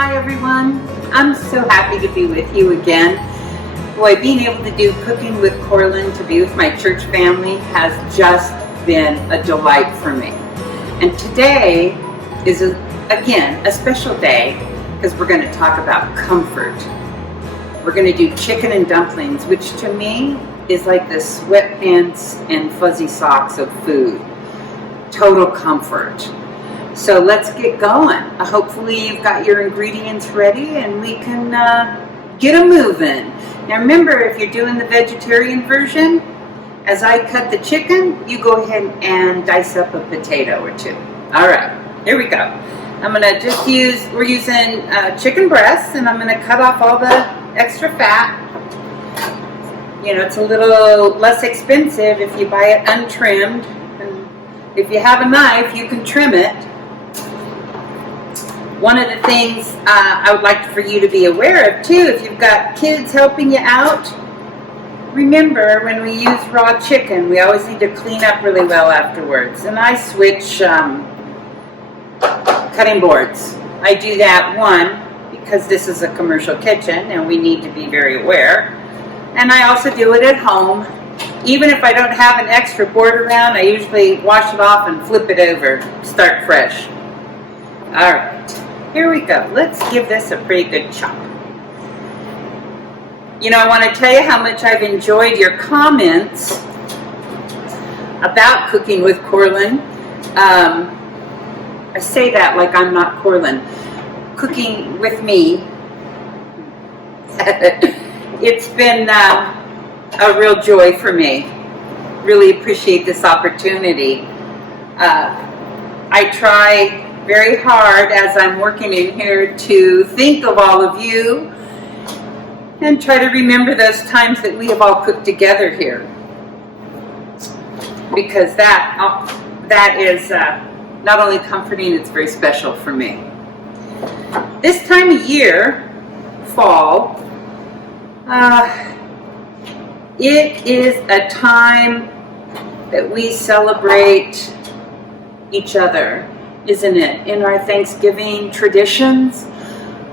Hi everyone, I'm so happy to be with you again. Boy, being able to do Cooking with Corlan, to be with my church family, has just been a delight for me. And today is, again, a special day because we're going to talk about comfort. We're going to do chicken and dumplings, which to me is like the sweatpants and fuzzy socks of food. Total comfort. So let's get going. Hopefully you've got your ingredients ready and we can get them moving. Now remember, if you're doing the vegetarian version, as I cut the chicken, you go ahead and dice up a potato or two. All right, here we go. I'm gonna just we're using chicken breasts, and I'm gonna cut off all the extra fat. You know, it's a little less expensive if you buy it untrimmed. And if you have a knife, you can trim it. One of the things I would like for you to be aware of too, if you've got kids helping you out, remember when we use raw chicken, we always need to clean up really well afterwards. And I switch cutting boards. I do that, one, because this is a commercial kitchen and we need to be very aware. And I also do it at home. Even if I don't have an extra board around, I usually wash it off and flip it over, start fresh. All right. Here we go. Let's give this a pretty good chop. You know, I want to tell you how much I've enjoyed your comments about Cooking with Corlan. I say that like I'm not Corlan. Cooking with me. It's been a real joy for me. Really appreciate this opportunity. I try very hard as I'm working in here to think of all of you and try to remember those times that we have all cooked together here, because that is not only comforting, it's very special for me. This time of year, fall, it is a time that we celebrate each other, isn't it? In our Thanksgiving traditions.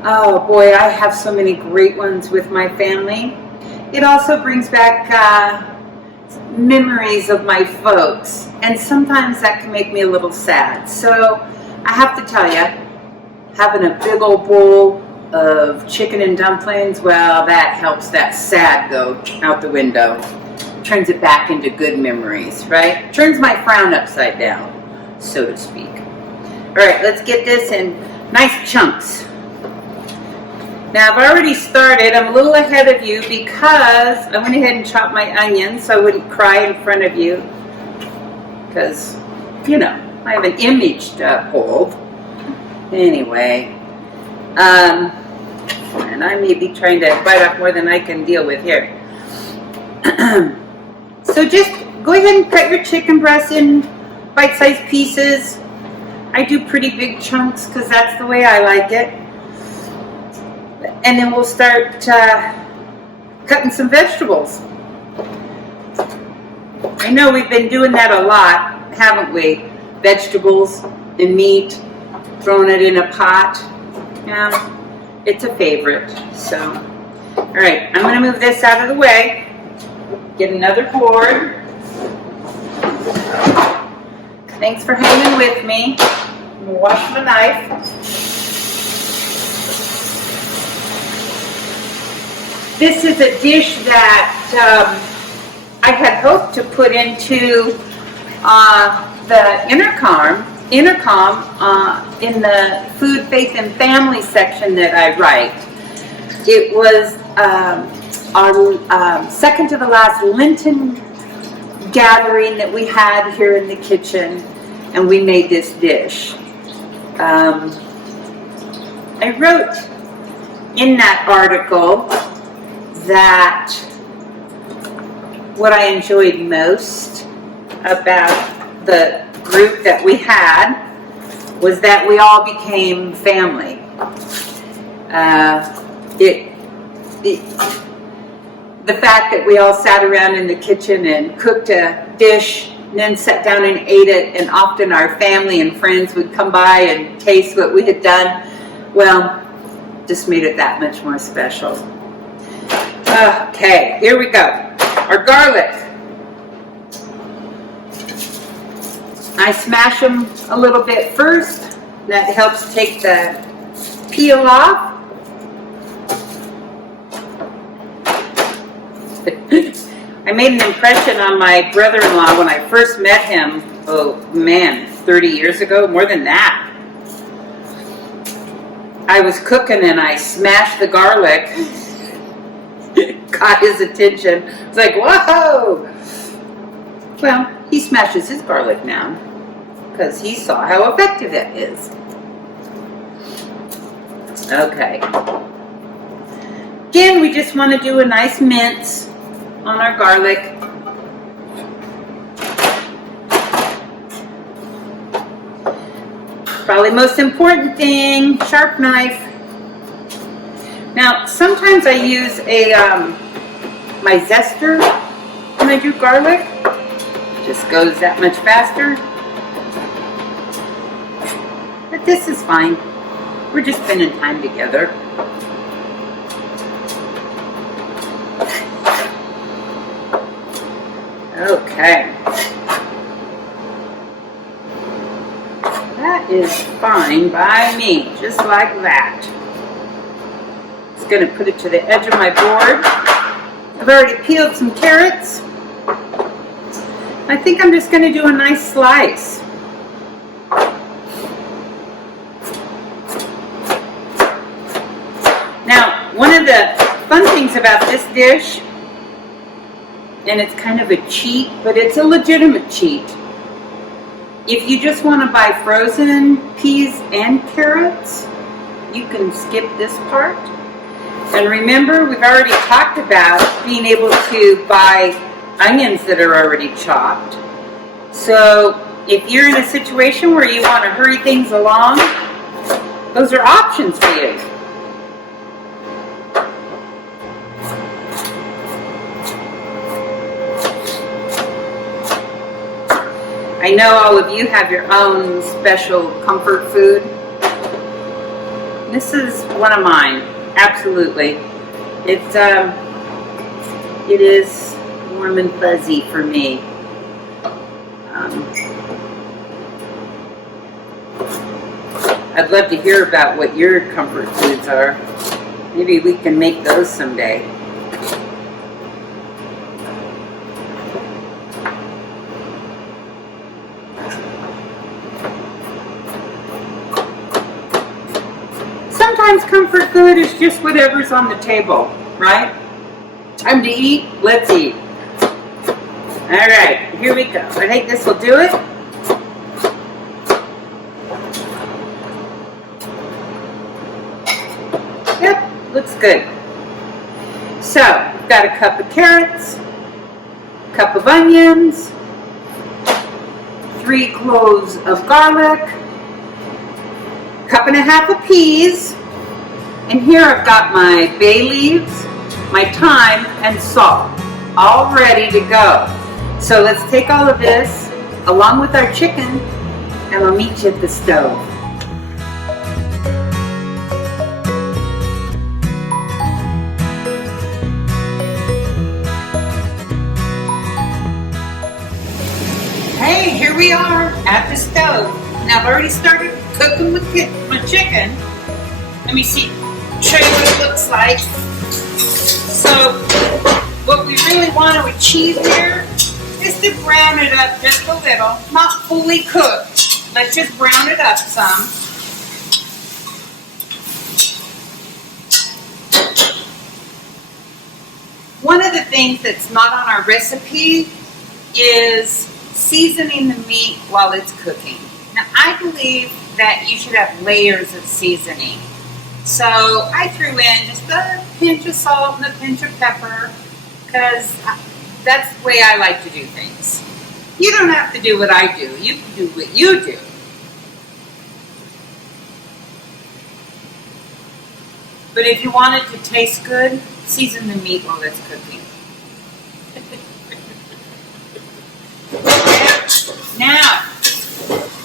Oh boy, I have so many great ones with my family. It also brings back memories of my folks, and sometimes that can make me a little sad. So I have to tell you, having a big old bowl of chicken and dumplings, well, that helps that sad go out the window. Turns it back into good memories, right? Turns my frown upside down, so to speak. All right, let's get this in nice chunks. Now I've already started. I'm a little ahead of you because I went ahead and chopped my onions so I wouldn't cry in front of you, because, you know, I have an image to uphold. Anyway, and I may be trying to bite off more than I can deal with here. So just go ahead and cut your chicken breasts in bite-sized pieces. I do pretty big chunks because that's the way I like it. And then we'll start cutting some vegetables. I know we've been doing that a lot, haven't we? Vegetables and meat, throwing it in a pot. Yeah, it's a favorite. So, all right, I'm going to move this out of the way. Get another board. Thanks for hanging with me. I'm going to wash my knife. This is a dish that I had hoped to put into the intercom in the Food, Faith, and Family section that I write. It was our second to the last Lenten gathering that we had here in the kitchen, and we made this dish. I wrote in that article that what I enjoyed most about the group that we had was that we all became family. The fact that we all sat around in the kitchen and cooked a dish and then sat down and ate it, and often our family and friends would come by and taste what we had done. Well, just made it that much more special. Okay, here we go. Our garlic. I smash them a little bit first. That helps take the peel off. I made an impression on my brother-in-law when I first met him, oh man, 30 years ago, more than that. I was cooking and I smashed the garlic, caught his attention. It's like, whoa! Well, he smashes his garlic now because he saw how effective it is. Okay. Again, we just want to do a nice mince on our garlic. Probably most important thing, sharp knife. Now, sometimes I use a my zester when I do garlic. Just goes that much faster. But this is fine. We're just spending time together. Okay. That is fine by me, just like that. Just going to put it to the edge of my board. I've already peeled some carrots. I think I'm just going to do a nice slice. Now, one of the fun things about this dish, and it's kind of a cheat, but it's a legitimate cheat. If you just want to buy frozen peas and carrots, you can skip this part. And remember, we've already talked about being able to buy onions that are already chopped. So if you're in a situation where you want to hurry things along, those are options for you. I know all of you have your own special comfort food. This is one of mine, absolutely. It is warm and fuzzy for me. I'd love to hear about what your comfort foods are. Maybe we can make those someday. Sometimes comfort food is just whatever's on the table, right? Time to eat, let's eat. All right, here we go. I think this will do it. Yep, looks good. So, we've got a cup of carrots, a cup of onions, 3 cloves of garlic, cup and a half of peas, and here I've got my bay leaves, my thyme, and salt, all ready to go. So let's take all of this, along with our chicken, and I'll meet you at the stove. Hey, here we are at the stove. Now I've already started cooking my chicken. Let me show you what it looks like. So what we really want to achieve here is to brown it up just a little, not fully cooked. Let's just brown it up some. One of the things that's not on our recipe is seasoning the meat while it's cooking. Now, I believe that you should have layers of seasoning. So I threw in just a pinch of salt and a pinch of pepper because that's the way I like to do things. You don't have to do what I do. You can do what you do. But if you want it to taste good, season the meat while it's cooking. Now,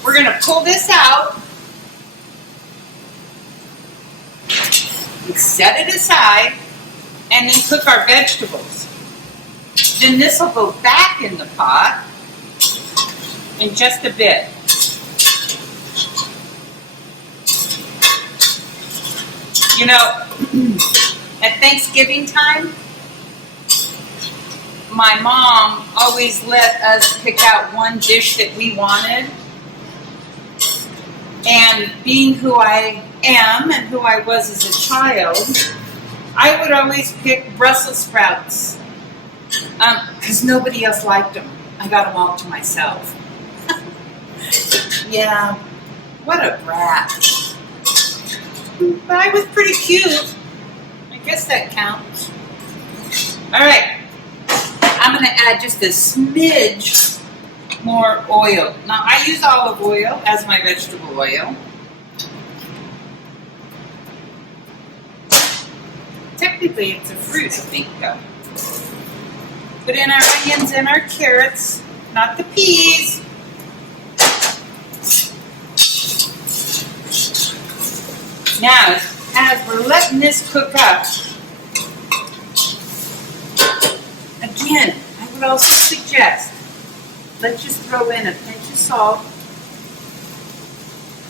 we're going to pull this out. We set it aside and then cook our vegetables. Then this will go back in the pot in just a bit. You know, at Thanksgiving time, my mom always let us pick out one dish that we wanted. And being who I am and who I was as a child, I would always pick Brussels sprouts because nobody else liked them. I got them all to myself. Yeah, what a brat. But I was pretty cute. I guess that counts. All right, I'm going to add just a smidge more oil. Now, I use olive oil as my vegetable oil. Technically, it's a fruit, I think, though. Put in our onions and our carrots, not the peas. Now, as we're letting this cook up, again, I would also suggest, let's just throw in a pinch of salt,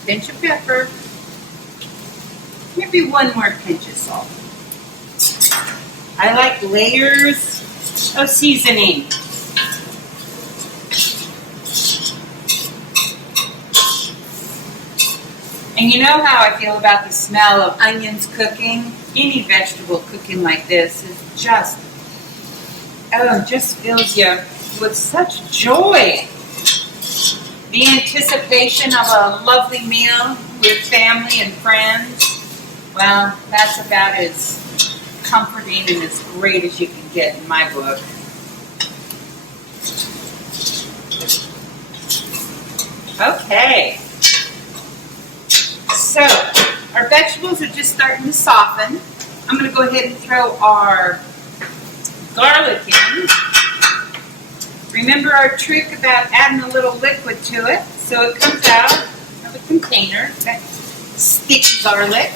pinch of pepper, maybe one more pinch of salt. I like layers of seasoning. And you know how I feel about the smell of onions cooking? Any vegetable cooking like this is just fills you with such joy. The anticipation of a lovely meal with family and friends, well, that's about as comforting and as great as you can get in my book. Okay. So, our vegetables are just starting to soften. I'm going to go ahead and throw our garlic in. Remember our trick about adding a little liquid to it so it comes out of a container, that sticky garlic.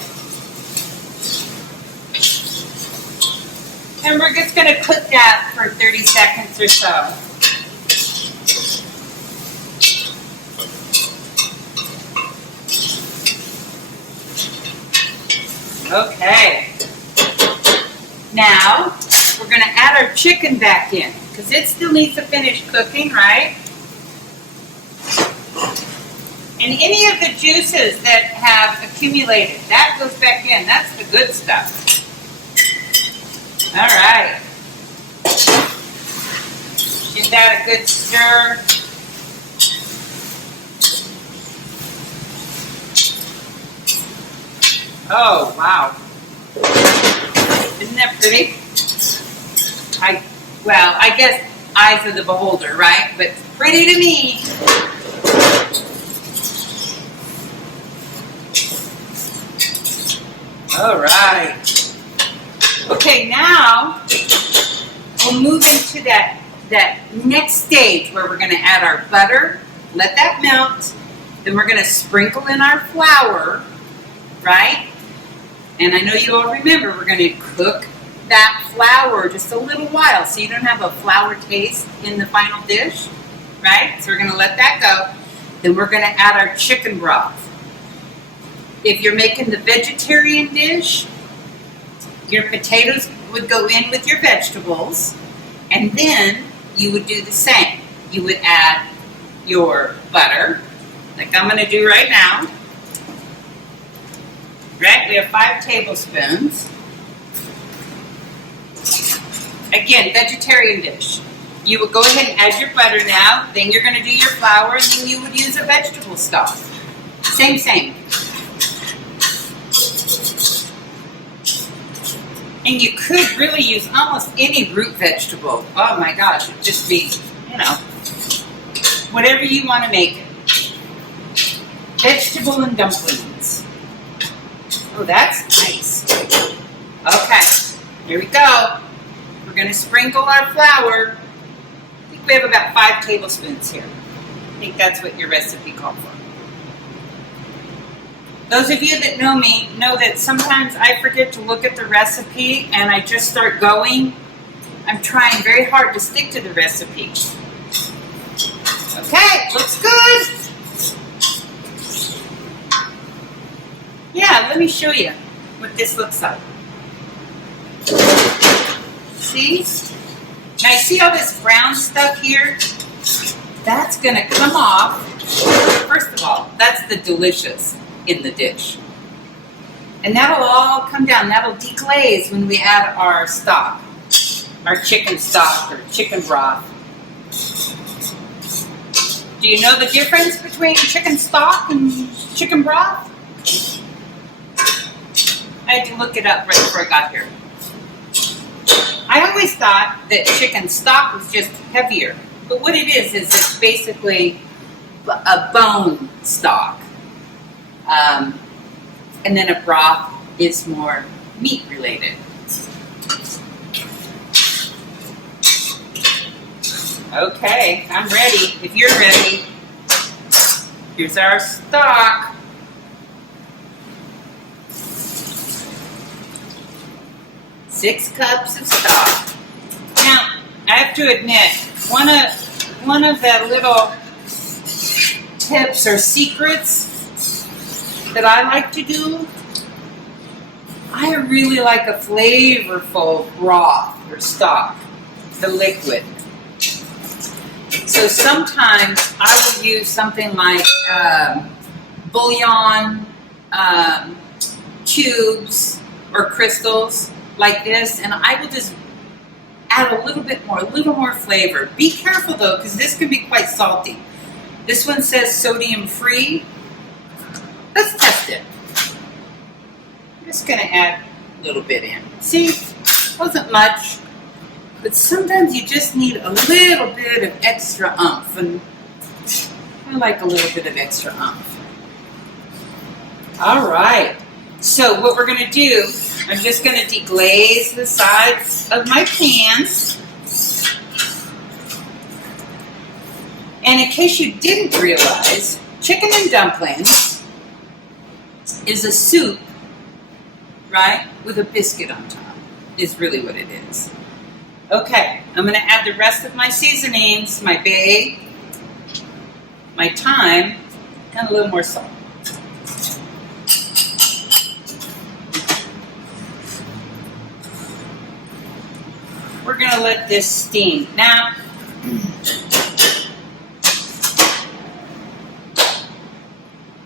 And we're just going to cook that for 30 seconds or so. Okay. Now, we're going to add our chicken back in because it still needs to finish cooking, right? And any of the juices that have accumulated, that goes back in. That's the good stuff. All right. Give that a good stir. Oh, wow. Isn't that pretty? I guess eyes of the beholder, right? But pretty to me. All right. Okay, now we'll move into that next stage where we're going to add our butter, let that melt, then we're going to sprinkle in our flour, right? And I know you all remember we're going to cook that flour just a little while so you don't have a flour taste in the final dish, right? So we're going to let that go. Then we're going to add our chicken broth. If you're making the vegetarian dish, your potatoes would go in with your vegetables, and then you would do the same. You would add your butter, like I'm going to do right now. Right? We have 5 tablespoons. Again, vegetarian dish. You would go ahead and add your butter now, then you're going to do your flour, and then you would use a vegetable stock. Same. And you could really use almost any root vegetable. Oh my gosh, it'd just be, whatever you want to make it. Vegetable and dumplings. Oh, that's nice. Okay, here we go. We're going to sprinkle our flour. I think we have about 5 tablespoons here. I think that's what your recipe called for. Those of you that know me know that sometimes I forget to look at the recipe and I just start going. I'm trying very hard to stick to the recipe. Okay, looks good. Yeah, let me show you what this looks like. See? Now you see all this brown stuff here? That's going to come off. First of all, that's the delicious in the dish. And that'll all come down. That'll deglaze when we add our stock, our chicken stock or chicken broth. Do you know the difference between chicken stock and chicken broth? I had to look it up right before I got here. I always thought that chicken stock was just heavier. But what it is it's basically a bone stock. And then a broth is more meat related. Okay, I'm ready. If you're ready, here's our stock. Six cups of stock. Now, I have to admit, one of the little tips or secrets that I like to do, I really like a flavorful broth or stock, the liquid. So sometimes I will use something like bouillon cubes or crystals like this, and I will just add a little more flavor. Be careful though, because this can be quite salty. This one says sodium free. Let's test it. I'm just going to add a little bit in. See, wasn't much, but sometimes you just need a little bit of extra oomph, and I like a little bit of extra oomph. All right. So what we're going to do, I'm just going to deglaze the sides of my pan. And in case you didn't realize, chicken and dumplings is a soup, right, with a biscuit on top, is really what it is. Okay, I'm going to add the rest of my seasonings, my bay, my thyme, and a little more salt. We're going to let this steam. Now,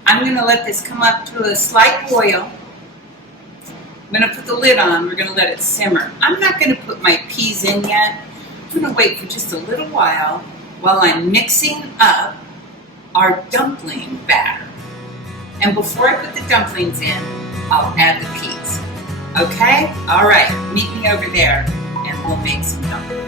I'm going to let this come up to a slight boil. I'm going to put the lid on. We're going to let it simmer. I'm not going to put my peas in yet. I'm going to wait for just a little while I'm mixing up our dumpling batter. And before I put the dumplings in, I'll add the peas. Okay? All right. Meet me over there, and we'll make some dumplings.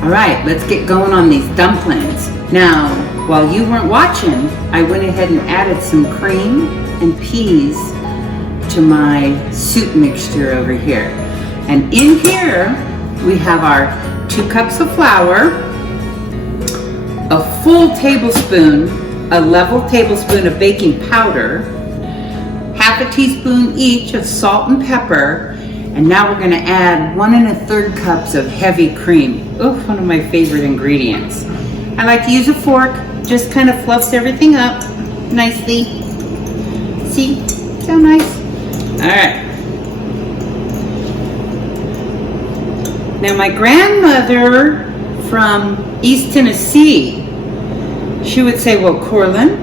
All right, let's get going on these dumplings. Now, while you weren't watching, I went ahead and added some cream and peas to my soup mixture over here. And in here, we have our 2 cups of flour, a full tablespoon, a level tablespoon of baking powder, half a teaspoon each of salt and pepper, and now we're going to add 1 1/3 cups of heavy cream. Oof, one of my favorite ingredients. I like to use a fork, just kind of fluffs everything up nicely. See, so nice. All right. Now my grandmother from East Tennessee, she would say, well, Corlan,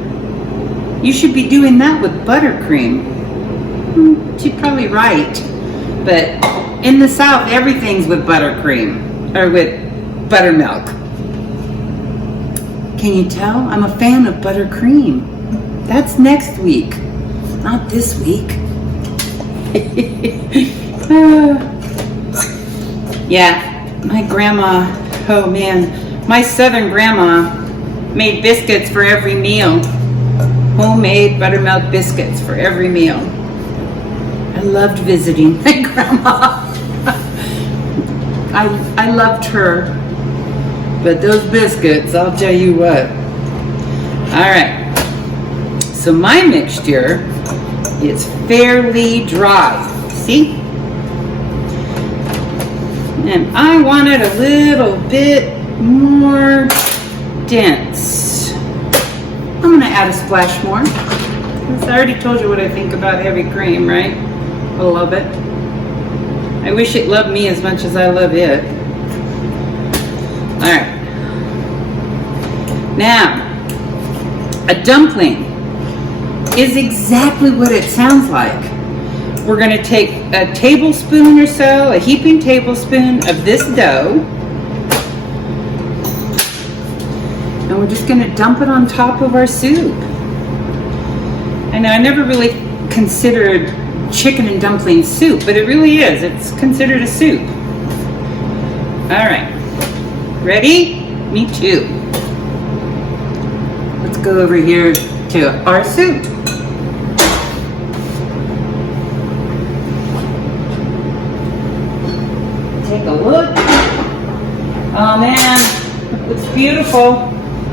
you should be doing that with buttercream. She's probably right. But in the South, everything's with buttercream, or with buttermilk. Can you tell? I'm a fan of buttercream. That's next week, not this week. Yeah, my grandma, oh man, my Southern grandma made biscuits for every meal. homemade buttermilk biscuits for every meal. I loved visiting my grandma. I loved her. But those biscuits, I'll tell you what. All right. So my mixture is fairly dry. See? And I want it a little bit more dense. I'm going to add a splash more. I already told you what I think about heavy cream, right? I love it. I wish it loved me as much as I love it. All right. Now, a dumpling is exactly what it sounds like. We're going to take a tablespoon or so, a heaping tablespoon of this dough, and we're just going to dump it on top of our soup. And I never really considered chicken and dumpling soup, but it really is. It's considered a soup. All right. Ready? Me too. Let's go over here to our soup. Take a look. Oh man, it looks beautiful.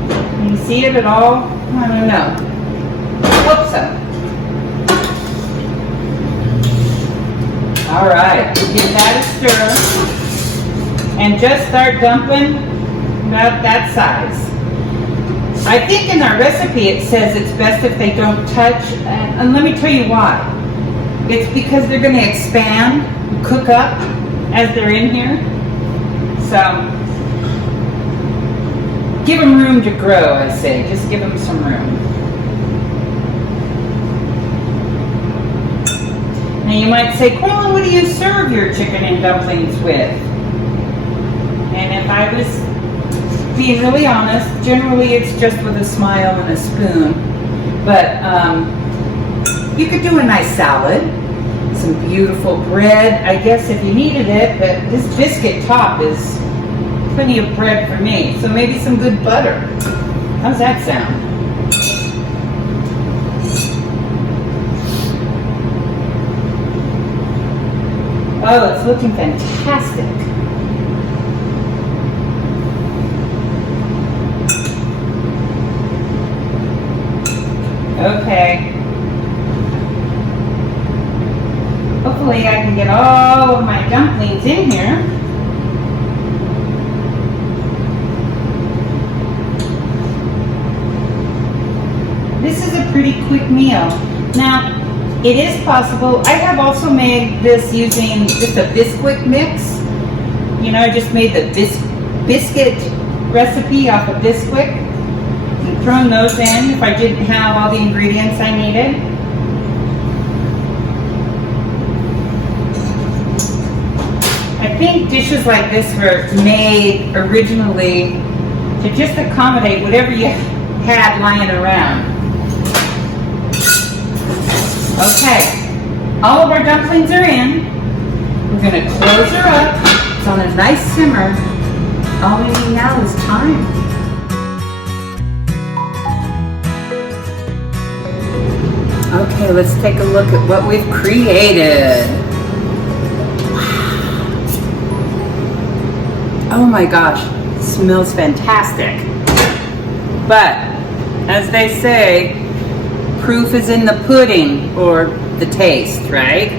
Can you see it at all? I don't know. Hope so. All right, give that a stir and just start dumping about that size. I think in our recipe it says it's best if they don't touch, and let me tell you why. It's because they're going to expand, cook up as they're in here. So give them room to grow, I say. Just give them some room. Now you might say, Corlan, what do you serve your chicken and dumplings with? And if I was being really honest, generally it's just with a smile and a spoon. But you could do a nice salad, some beautiful bread, I guess if you needed it, but this biscuit top is plenty of bread for me. So maybe some good butter. How's that sound? Oh, it's looking fantastic. Okay. Hopefully I can get all of my dumplings in here. This is a pretty quick meal. Now, it is possible. I have also made this using just a Bisquick mix. You know, I just made the biscuit recipe off of Bisquick and thrown those in if I didn't have all the ingredients I needed. I think dishes like this were made originally to just accommodate whatever you had lying around. Okay, all of our dumplings are in. We're going to close her up. It's on a nice simmer. All we need now is time. Okay, let's take a look at what we've created. Oh my gosh, it smells fantastic. But, as they say, proof is in the pudding, or the taste, right?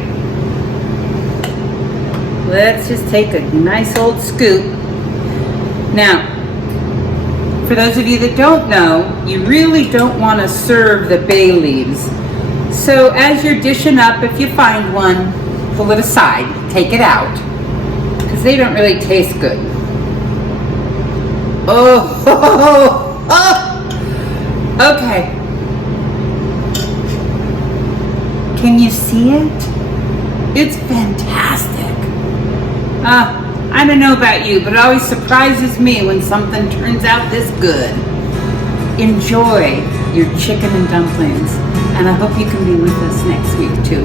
Let's just take a nice old scoop. Now, for those of you that don't know, you really don't want to serve the bay leaves. So as you're dishing up, if you find one, pull it aside, take it out, because they don't really taste good. Okay. Can you see it? It's fantastic. I don't know about you, but it always surprises me when something turns out this good. Enjoy your chicken and dumplings, and I hope you can be with us next week too.